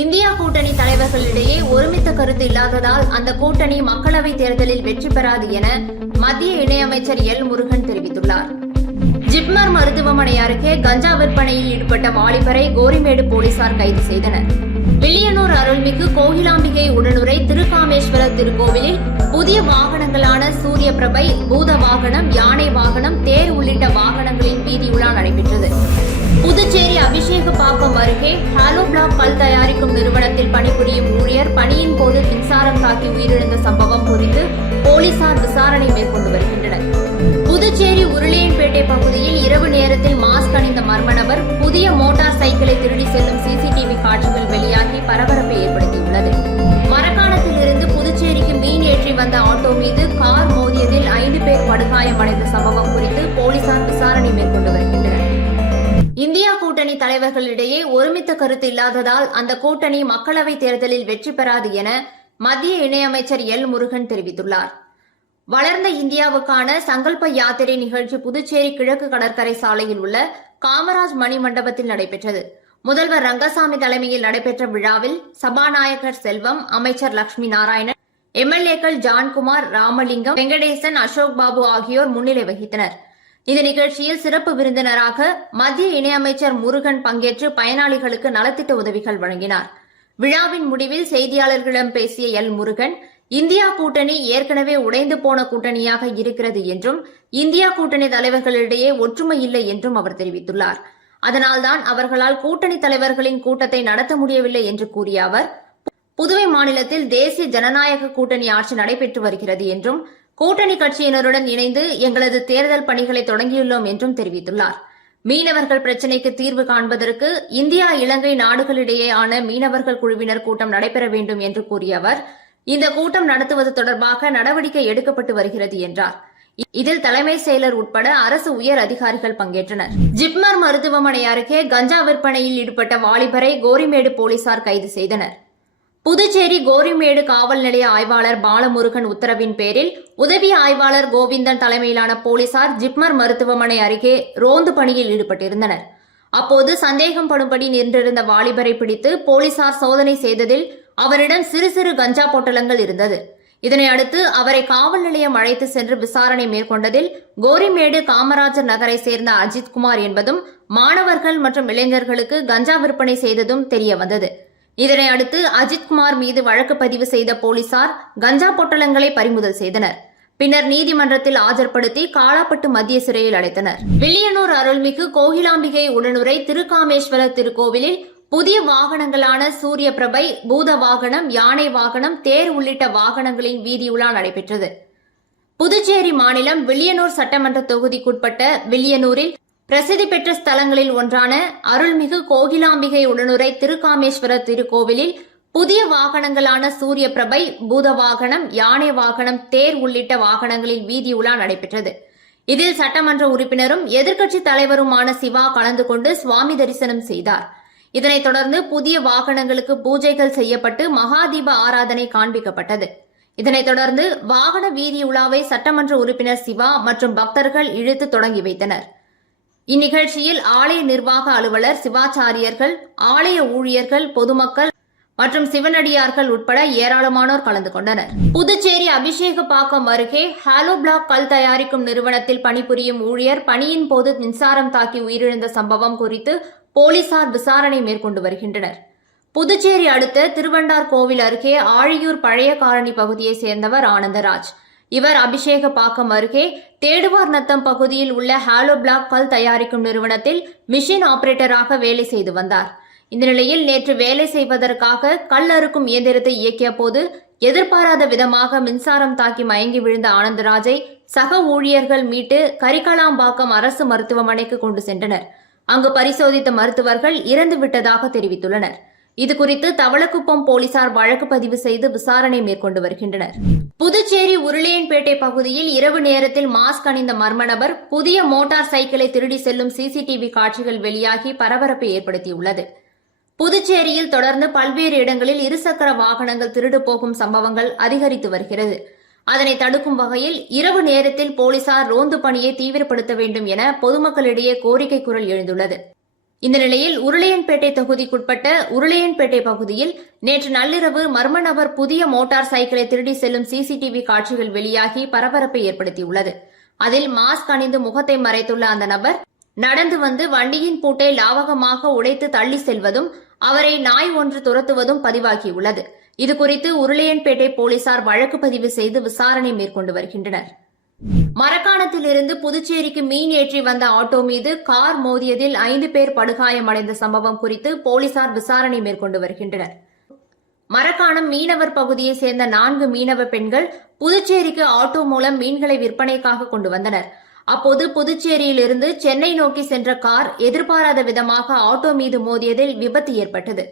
India கூட்டணி தலைவர்களிடையே ஒருமித்த கருத்து இல்லாததால் அந்த கூட்டணி மக்களவைத் தேர்தலில் வெற்றி பெறாது என மத்திய இணையமைச்சர் எல் முருகன் தெரிவித்துள்ளார். ஜிப்மர் மருத்துவமனை அருகே கஞ்சா விற்பனையில் ஈடுபட்ட வாலிபரை கோரிமேடு போலீசார் கைது செய்தனர். வில்லியனூர் அருள்மிகு கோகிலாம்பிகை உடனுரை திருக்காமேஸ்வர திருக்கோவிலில் புதிய வாகனங்களான சூரிய பிரபை, பூத வாகனம், யானை வாகனம், தேர் உள்ளிட்ட வாகனங்களின் வீதியுலா நடைபெற்றது. புதுச்சேரி அபிஷேகப்பாக்கம் அருகே ஹாலோ பிளாக் கல் தயாரிக்கும் நிறுவனத்தில் பணிபுரியும் ஊழியர் பணியின் போது மின்சாரம் தாக்கி உயிரிழந்த சம்பவம் குறித்து போலீசார் விசாரணை மேற்கொண்டு வருகின்றனர். புதுச்சேரி உருளையன்பேட்டை பகுதியில் இரவு நேரத்தில் மாஸ்க் அணிந்த மர்ம நபர் புதிய மோட்டார் சைக்கிளை திருடி செல்லும் சிசிடிவி காட்சிகள் வெளியாகி பரபரப்பை ஏற்படுத்தியுள்ளது. மரக்காணத்தில் இருந்து புதுச்சேரிக்கு மீன் ஏற்றி வந்த ஆட்டோ மீது கார் மோதியதில் 5 பேர் படுகாயமடைந்த சம்பவம் குறித்து போலீசார் விசாரணை மேற்கொண்டு வருகின்றனர். இந்தியா கூட்டணி தலைவர்களிடையே ஒருமித்த கருத்து இல்லாததால் அந்த கூட்டணி மக்களவைத் தேர்தலில் வெற்றி பெறாது என மத்திய இணையமைச்சர் எல் முருகன் தெரிவித்துள்ளார். வளர்ந்த இந்தியாவுக்கான சங்கல்ப யாத்திரை நிகழ்ச்சி புதுச்சேரி கிழக்கு கடற்கரை சாலையில் உள்ள காமராஜ் மணி மண்டபத்தில் நடைபெற்றது. முதல்வர் ரங்கசாமி தலைமையில் நடைபெற்ற விழாவில் சபாநாயகர் செல்வம், அமைச்சர் லட்சுமி நாராயணன், எம்எல்ஏக்கள் ஜான்குமார், ராமலிங்கம், வெங்கடேசன், அசோக் பாபு ஆகியோர் முன்னிலை வகித்தனர். இந்த நிகழ்ச்சியில் சிறப்பு விருந்தினராக மத்திய இணையமைச்சர் முருகன் பங்கேற்று பயனாளிகளுக்கு நலத்திட்ட உதவிகள் வழங்கினார். விழாவின் முடிவில் செய்தியாளர்களிடம் பேசிய எல் முருகன், இந்தியா கூட்டணி ஏற்கனவே உடைந்து போன கூட்டணியாக இருக்கிறது என்றும் இந்தியா கூட்டணி தலைவர்களிடையே ஒற்றுமை இல்லை என்றும் அவர் தெரிவித்துள்ளார். அதனால்தான் அவர்களால் கூட்டணி தலைவர்களின் கூட்டத்தை நடத்த முடியவில்லை என்று கூறிய அவர், புதுவை மாநிலத்தில் தேசிய ஜனநாயக கூட்டணி ஆட்சி நடைபெற்று வருகிறது என்றும் கூட்டணி கட்சியினருடன் இணைந்து எங்களது தேர்தல் பணிகளை தொடங்கியுள்ளோம் என்றும் தெரிவித்துள்ளார். மீனவர்கள் பிரச்சினைக்கு தீர்வு காண்பதற்கு இந்தியா இலங்கை நாடுகளிடையேயான மீனவர்கள் குழுவினர் கூட்டம் நடைபெற வேண்டும் என்று கூறிய அவர், இந்த கூட்டம் நடத்துவது தொடர்பாக நடவடிக்கை எடுக்கப்பட்டு வருகிறது என்றார். இதில் தலைமை செயலர் உட்பட அரசு உயர் அதிகாரிகள் பங்கேற்றனர். ஜிப்மர் மருத்துவமனை அருகே கஞ்சா விற்பனையில் ஈடுபட்ட வாலிபரை கோரிமேடு போலீசார் கைது செய்தனர். புதுச்சேரி கோரிமேடு காவல் நிலைய ஆய்வாளர் பாலமுருகன் உத்தரவின் பேரில் உதவி ஆய்வாளர் கோவிந்தன் தலைமையிலான போலீசார் ஜிப்மர் மருத்துவமனை அருகே ரோந்து பணியில் ஈடுபட்டிருந்தனர். அப்போது சந்தேகம் படும்படி நின்றிருந்த வாலிபரை பிடித்து போலீசார் சோதனை செய்ததில் அவரிடம் சிறு சிறு கஞ்சா பொட்டலங்கள் இருந்தது. இதனை அடுத்து அவரை காவல் நிலையம் அழைத்து சென்று விசாரணை மேற்கொண்டதில் கோரிமேடு காமராஜர் நகரை சேர்ந்த அஜித்குமார் என்பதும் மாணவர்கள் மற்றும் இளைஞர்களுக்கு கஞ்சா விற்பனை செய்ததும் தெரியவந்தது. இதனை அடுத்து அஜித்குமார் மீது வழக்கு பதிவு செய்த போலீசார் கஞ்சா பொட்டலங்களை பறிமுதல் செய்தனர். பின்னர் நீதிமன்றத்தில் ஆஜர்படுத்தி காலாப்பட்டு மத்திய சிறையில் அடைத்தனர். வில்லியனூர் அருள்மிகு கோகிலாம்பிகை உடனுரை திருக்காமேஸ்வர திருக்கோவிலில் புதிய வாகனங்களான சூரிய பிரபை, பூத வாகனம், யானை வாகனம், தேர் உள்ளிட்ட வாகனங்களின் வீதியுலா நடைபெற்றது. புதுச்சேரி மாநிலம் வில்லியனூர் சட்டமன்ற தொகுதிக்குட்பட்ட வில்லியனூரில் பிரசித்தி பெற்ற ஸ்தலங்களில் ஒன்றான அருள்மிகு கோகிலாம்பிகை உடனுரை திருக்காமேஸ்வர திருக்கோவிலில் புதிய வாகனங்களான சூரிய பிரபை, பூத வாகனம், யானை வாகனம், தேர் உள்ளிட்ட வாகனங்களின் வீதியுலா நடைபெற்றது. இதில் சட்டமன்ற உறுப்பினரும் எதிர்க்கட்சித் தலைவருமான சிவா கலந்து கொண்டு சுவாமி தரிசனம் செய்தார். இதனைத் தொடர்ந்து புதிய வாகனங்களுக்கு பூஜைகள் செய்யப்பட்டு மகாதீப ஆராதனை காண்பிக்கப்பட்டது. இதனைத் தொடர்ந்து வாகன வீதியுலாவை சட்டமன்ற உறுப்பினர் சிவா மற்றும் பக்தர்கள் இழுத்து தொடங்கி வைத்தனர். இந்நிகழ்ச்சியில் ஆலய நிர்வாக அலுவலர், சிவாச்சாரியர்கள், ஆலய ஊழியர்கள், பொதுமக்கள் மற்றும் சிவனடியார்கள் உட்பட ஏராளமானோர் கலந்து கொண்டனர். புதுச்சேரி அபிஷேகப்பாக்கம் அருகே ஹாலோ பிளாக் கல் தயாரிக்கும் நிறுவனத்தில் பணிபுரியும் ஊழியர் பணியின் போது மின்சாரம் தாக்கி உயிரிழந்த சம்பவம் குறித்து போலீசார் விசாரணை மேற்கொண்டு வருகின்றனர். புதுச்சேரி அடுத்த திருவண்டார் கோவில் அருகே ஆழியூர் பழைய காலனி பகுதியைச் சேர்ந்தவர் ஆனந்தராஜ். இவர் அபிஷேகப்பாக்கம் அருகே தேடுவார் நத்தம் பகுதியில் உள்ள ஹாலோ பிளாக் கல் தயாரிக்கும் நிறுவனத்தில் மிஷின் ஆபரேட்டராக வேலை செய்து வந்தார். இந்த நிலையில் நேற்று வேலை செய்வதற்காக கல் அறுக்கும் இயந்திரத்தை இயக்கிய போது எதிர்பாராத விதமாக மின்சாரம் தாக்கி மயங்கி விழுந்த ஆனந்தராஜை சக ஊழியர்கள் மீட்டு கரிக்கலாம்பாக்கம் அரசு மருத்துவமனைக்கு கொண்டு சென்றனர். அங்கு பரிசோதித்த மருத்துவர்கள் இறந்து விட்டதாக தெரிவித்துள்ளனர். இதுகுறித்து தவளக்குப்பம் போலீசார் வழக்கு பதிவு செய்து விசாரணை மேற்கொண்டு வருகின்றனர். புதுச்சேரி உருளையன்பேட்டை பகுதியில் இரவு நேரத்தில் மாஸ்க் அணிந்த மர்ம நபர் புதிய மோட்டார் சைக்கிளை திருடி செல்லும் சிசிடிவி காட்சிகள் வெளியாகி பரபரப்பை ஏற்படுத்தியுள்ளது. புதுச்சேரியில் தொடர்ந்து பல்வேறு இடங்களில் இருசக்கர வாகனங்கள் திருடு போகும் சம்பவங்கள் அதிகரித்து வருகிறது. அதனை தடுக்கும் வகையில் இரவு நேரத்தில் போலீசார் ரோந்து பணியை தீவிரப்படுத்த வேண்டும் என பொதுமக்களிடையே கோரிக்கை குரல் எழுந்துள்ளது. இந்த நிலையில் உருளையன்பேட்டை தொகுதிக்குட்பட்ட உருளையன்பேட்டை பகுதியில் நேற்று நள்ளிரவு மர்ம நபர் புதிய மோட்டார் சைக்கிளை திருடி செல்லும் சிசிடிவி காட்சிகள் வெளியாகி பரபரப்பை ஏற்படுத்தியுள்ளது. அதில் மாஸ்க் அணிந்து முகத்தை மறைத்துள்ள அந்த நபர் நடந்து வந்து வண்டியின் பூட்டை லாவகமாக உடைத்து தள்ளி செல்வதும் அவரை நாய் ஒன்று துரத்துவதும் பதிவாகியுள்ளது. இதுகுறித்து உருளையன்பேட்டை போலீசார் வழக்கு பதிவு செய்து விசாரணை மேற்கொண்டு வருகின்றனர். மரக்காணத்திலிருந்து புதுச்சேரிக்கு மீன் ஏற்றி வந்த ஆட்டோ மீது கார் மோதியதில் 5 பேர் படுகாயமடைந்த சம்பவம் குறித்து போலீசார் விசாரணை மேற்கொண்டு வருகின்றனர். மரக்காணம் மீனவர் பகுதியைச் சேர்ந்த 4 மீனவ பெண்கள் புதுச்சேரிக்கு ஆட்டோ மூலம் மீன்களை விற்பனைக்காக கொண்டு வந்தனர். அப்போது புதுச்சேரியிலிருந்து சென்னை நோக்கி சென்ற கார் எதிர்பாராத விதமாக ஆட்டோ மீது மோதியதில் விபத்து ஏற்பட்டது.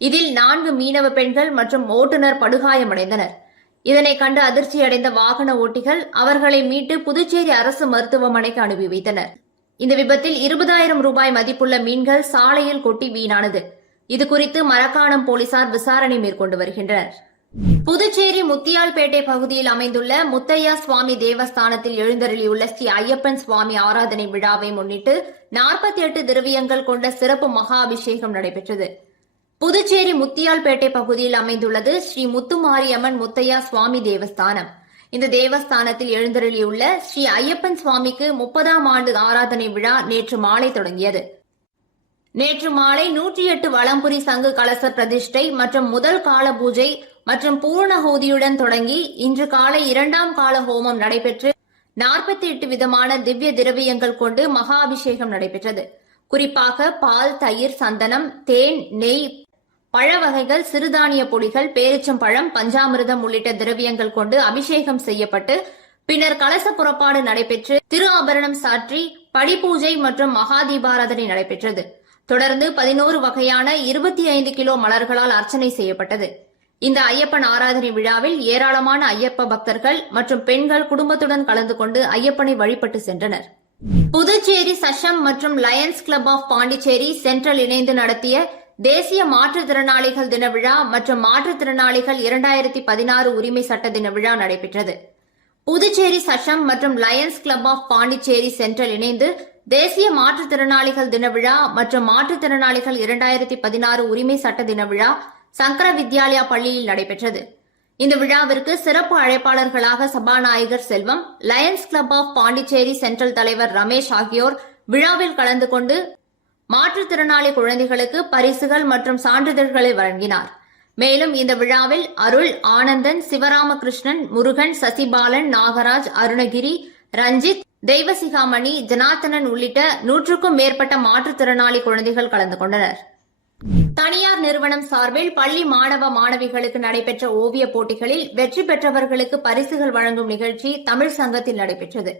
இதில் 4 மீனவ பெண்கள் மற்றும் ஓட்டுநர் படுகாயமடைந்தனர். இதனை கண்டு அதிர்ச்சியடைந்த வாகன ஓட்டிகள் அவர்களை மீட்டு புதுச்சேரி அரசு மருத்துவமனைக்கு அனுப்பி வைத்தனர். இந்த விபத்தில் 20,000 ரூபாய் மதிப்புள்ள மீன்கள் சாலையில் கொட்டி வீணானது. இதுகுறித்து மரக்காணம் போலீசார் விசாரணை மேற்கொண்டு வருகின்றனர். புதுச்சேரி முத்தியால்பேட்டை பகுதியில் அமைந்துள்ள முத்தையா சுவாமி தேவஸ்தானத்தில் எழுந்தருளியுள்ள ஸ்ரீ ஐயப்பன் சுவாமி ஆராதனை விழாவை முன்னிட்டு 48 திரவியங்கள் கொண்ட சிறப்பு மகா அபிஷேகம் நடைபெற்றது. புதுச்சேரி முத்தியால்பேட்டை பகுதியில் அமைந்துள்ளது ஸ்ரீ முத்துமாரியம்மன் முத்தையா சுவாமி தேவஸ்தானம். இந்த தேவஸ்தானத்தில் எழுந்தருளியுள்ள ஸ்ரீ ஐயப்பன் சுவாமிக்கு 30ஆம் ஆண்டு ஆராதனை விழா நேற்று மாலை தொடங்கியது. நேற்று மாலை 108 வலம்புரி சங்கு கலச பிரதிஷ்டை மற்றும் முதல் கால பூஜை மற்றும் பூர்ணஹோதியுடன் தொடங்கி இன்று காலை 2ஆம் கால ஹோமம் நடைபெற்று 48 விதமான திவ்ய திரவியங்கள் கொண்டு மகா அபிஷேகம் நடைபெற்றது. குறிப்பாக பால், தயிர், சந்தனம், தேன், நெய், பழ வகைகள், சிறுதானிய பொடிகள், பேரிச்சம்பழம், பஞ்சாமிர்தம் உள்ளிட்ட திரவியங்கள் கொண்டு அபிஷேகம் செய்யப்பட்டு பின்னர் கலச புறப்பாடு நடைபெற்று திரு ஆபரணம் சாற்றி படிப்பூஜை மற்றும் மகா தீபாராதனை நடைபெற்றது. தொடர்ந்து 11 வகையான 25 கிலோ மலர்களால் அர்ச்சனை செய்யப்பட்டது. இந்த ஐயப்பன் ஆராதனை விழாவில் ஏராளமான ஐயப்ப பக்தர்கள் மற்றும் பெண்கள் குடும்பத்துடன் கலந்து கொண்டு ஐயப்பனை வழிபட்டு சென்றனர். புதுச்சேரி சஷம் மற்றும் Lions club of Pondicherry central இணைந்து நடத்திய தேசிய மாற்றுத்திறனாளிகள் தின விழா மற்றும் மாற்றுத்திறனாளிகள் 2016 உரிமை சட்ட தின விழா நடைபெற்றது. புதுச்சேரி சஷம் மற்றும் Lions club of Pondicherry central இணைந்து தேசிய மாற்றுத்திறனாளிகள் தின விழா மற்றும் மாற்றுத்திறனாளிகள் 2016 உரிமை சட்ட தின விழா சங்கர வித்யாலயா பள்ளியில் நடைபெற்றது. இந்த விழாவிற்கு சிறப்பு அழைப்பாளர்களாக சபாநாயகர் செல்வம், Lions club of Pondicherry central தலைவர் ரமேஷ் ஆகியோர் விழாவில் கலந்து கொண்டு மாற்றுத்திறனாளி குழந்தைகளுக்கு பரிசுகள் மற்றும் சான்றிதழ்களை வழங்கினார். மேலும் இந்த விழாவில் அருள், ஆனந்தன், சிவராமகிருஷ்ணன், முருகன், சசிபாலன், நாகராஜ், அருணகிரி, ரஞ்சித், தெய்வசிகாமணி, ஜனார்த்தனன் உள்ளிட்ட 100க்கும் மேற்பட்ட மாற்றுத்திறனாளி குழந்தைகள் கலந்து கொண்டனர். தனியார் நிறுவனம் சார்பில் பள்ளி மாணவ மாணவிகளுக்கு நடைபெற்ற ஓவிய போட்டிகளில் வெற்றி பெற்றவர்களுக்கு பரிசுகள் வழங்கும் நிகழ்ச்சி தமிழ் சங்கத்தில் நடைபெற்றது.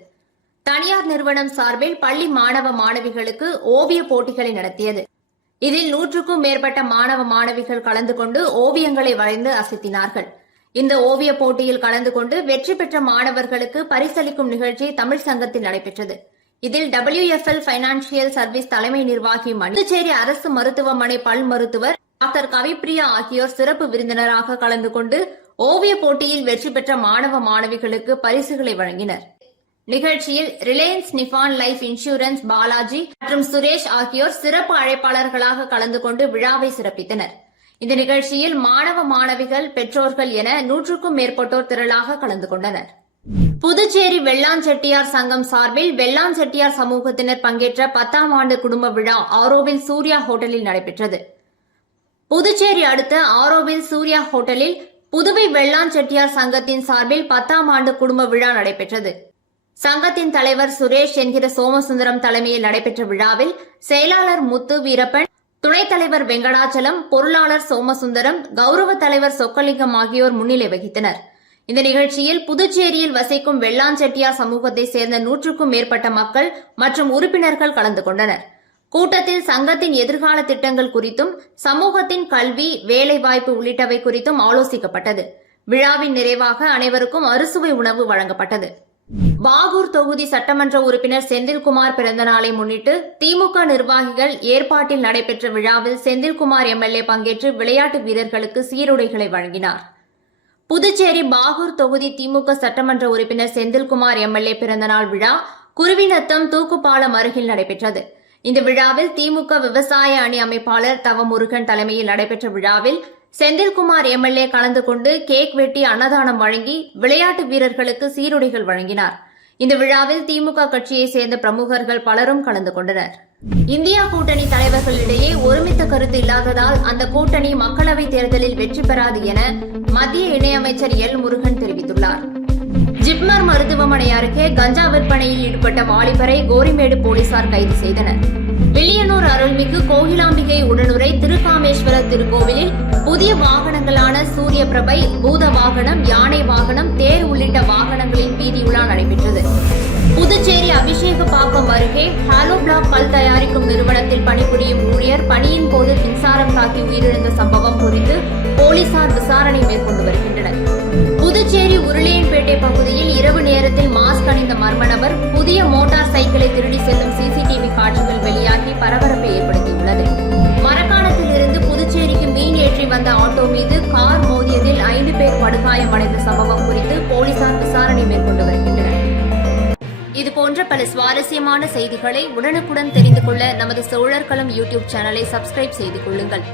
தனியார் நிறுவனம் சார்பில் பள்ளி மாணவ மாணவிகளுக்கு ஓவிய போட்டிகளை நடத்தியது. இதில் 100க்கும் மேற்பட்ட மாணவ மாணவிகள் கலந்து கொண்டு ஓவியங்களை வரைந்து அசத்தினார்கள். இந்த ஓவிய போட்டியில் கலந்து கொண்டு வெற்றி பெற்ற மாணவர்களுக்கு பரிசளிக்கும் நிகழ்ச்சி தமிழ் சங்கத்தில் நடைபெற்றது. இதில் WFL பைனான்சியல் சர்வீஸ் தலைமை நிர்வாகி மணி, புதுச்சேரி அரசு மருத்துவமனை பல் மருத்துவர் டாக்டர் கவிப்பிரியா ஆகியோர் சிறப்பு விருந்தினராக கலந்து கொண்டு ஓவிய போட்டியில் வெற்றி பெற்ற மாணவ மாணவிகளுக்கு பரிசுகளை வழங்கினர். நிகழ்ச்சியில் ரிலையன்ஸ் நிஃபான் லைஃப் இன்சூரன்ஸ் பாலாஜி மற்றும் சுரேஷ் ஆகியோர் சிறப்பு அழைப்பாளர்களாக கலந்து கொண்டு விழாவை சிறப்பித்தனர். இந்த நிகழ்ச்சியில் மாணவ மாணவிகள், பெற்றோர்கள் என 100க்கும் மேற்பட்டோர் திரளாக கலந்து கொண்டனர். புதுச்சேரி வெள்ளாஞ்செட்டியார் சங்கம் சார்பில் வெள்ளாஞ்செட்டியார் சமூகத்தினர் பங்கேற்ற 10ஆம் ஆண்டு குடும்ப விழா ஆரோவில் சூர்யா ஹோட்டலில் நடைபெற்றது. புதுச்சேரி அடுத்த ஆரோவில் சூர்யா ஹோட்டலில் புதுவை வெள்ளாஞ்செட்டியார் சங்கத்தின் சார்பில் 10ஆம் ஆண்டு குடும்ப விழா நடைபெற்றது. சங்கத்தின் தலைவர் சுரேஷ் என்கிற சோமசுந்தரம் தலைமையில் நடைபெற்ற விழாவில் செயலாளர் முத்து வீரப்பன், துணைத் தலைவர் வெங்கடாச்சலம், பொருளாளர் சோமசுந்தரம், கௌரவ தலைவர் சொக்கலிங்கம் ஆகியோர் முன்னிலை வகித்தனர். இந்த நிகழ்ச்சியில் புதுச்சேரியில் வசிக்கும் வெள்ளாஞ்செட்டியார் சமூகத்தைச் சேர்ந்த 100க்கும் மேற்பட்ட மக்கள் மற்றும் உறுப்பினர்கள் கலந்து கொண்டனர். கூட்டத்தில் சங்கத்தின் எதிர்கால திட்டங்கள் குறித்தும் சமூகத்தின் கல்வி, வேலைவாய்ப்பு உள்ளிட்டவை குறித்தும் ஆலோசிக்கப்பட்டது. விழாவின் நிறைவாக அனைவருக்கும் அறுசுவை உணவு வழங்கப்பட்டது. பாகூர் தொகுதி சட்டமன்ற உறுப்பினர் செந்தில்குமார் பிறந்தநாளை முன்னிட்டு திமுக நிர்வாகிகள் ஏற்பாட்டில் நடைபெற்ற விழாவில் செந்தில்குமார் MLA பங்கேற்று விளையாட்டு வீரர்களுக்கு சீருடைகளை வழங்கினார். புதுச்சேரி பாகூர் தொகுதி திமுக சட்டமன்ற உறுப்பினர் செந்தில்குமார் MLA பிறந்தநாள் விழா குருவிநத்தம் தூக்குப்பாலம் அருகில் நடைபெற்றது. இந்த விழாவில் திமுக விவசாய அணி அமைப்பாளர் தவமுருகன் தலைமையில் நடைபெற்ற விழாவில் செந்தில்குமார் எம்எல்ஏ கலந்து கொண்டு கேக் வெட்டி அன்னதானம் வழங்கி விளையாட்டு வீரர்களுக்கு சீருடைகள் வழங்கினார். இந்த விழாவில் திமுக கட்சியை சேர்ந்த பிரமுகர்கள் பலரும் கலந்து கொண்டனர். இந்தியா கூட்டணி தலைவர்களிடையே ஒருமித்த கருத்து இல்லாததால் அந்த கூட்டணி மக்களவைத் தேர்தலில் வெற்றி பெறாது என மத்திய இணையமைச்சர் எல் முருகன் தெரிவித்துள்ளார். ஜிப்மர் மருத்துவமனை அருகே கஞ்சா விற்பனையில் ஈடுபட்ட வாலிபரை கோரிமேடு போலீசார் கைது செய்தனர். வில்லியனூர் அருள்மிகு கோகிலாம்பிகை உடனுரை திருக்காமேஸ்வர திருக்கோவிலில் புதிய வாகனங்களான சூரிய பிரபை, பூத வாகனம், யானை வாகனம், தேர் உள்ளிட்ட வாகனங்களின் வீதியுலா நடைபெற்றது. புதுச்சேரி அபிஷேகப்பாக்கம் அருகே ஹாலோ பிளாக் கல் தயாரிக்கும் நிறுவனத்தில் பணிபுரியும் ஊழியர் பணியின் போது மின்சாரம் தாக்கி உயிரிழந்த சம்பவம் குறித்து போலீசார் விசாரணை மேற்கொண்டு வருகின்றனர். புதுச்சேரி உருளையன்பேட்டை பகுதியில் இரவு நேரத்தில் மாஸ்க் அணிந்த மர்ம நபர் புதிய மோட்டார் சைக்கிளை திருடி செல்லும் சிசிடிவி காட்சிகள் வெளியாகி பரபரப்பை ஏற்படுத்தியுள்ளது. மரக்காணத்தில் இருந்து புதுச்சேரிக்கு மீன் ஏற்றி வந்த ஆட்டோ மீது கார் மோதியதில் 5 பேர் படுகாயமடைந்த சம்பவம் குறித்து போலீசார் விசாரணை மேற்கொண்டு வருகின்றனர். இதுபோன்ற பல சுவாரஸ்யமான செய்திகளை உடனுக்குடன் தெரிந்து கொள்ள நமது சோழர்களம் யூடியூப் சேனலை சப்ஸ்கிரைப் செய்து கொள்ளுங்கள்.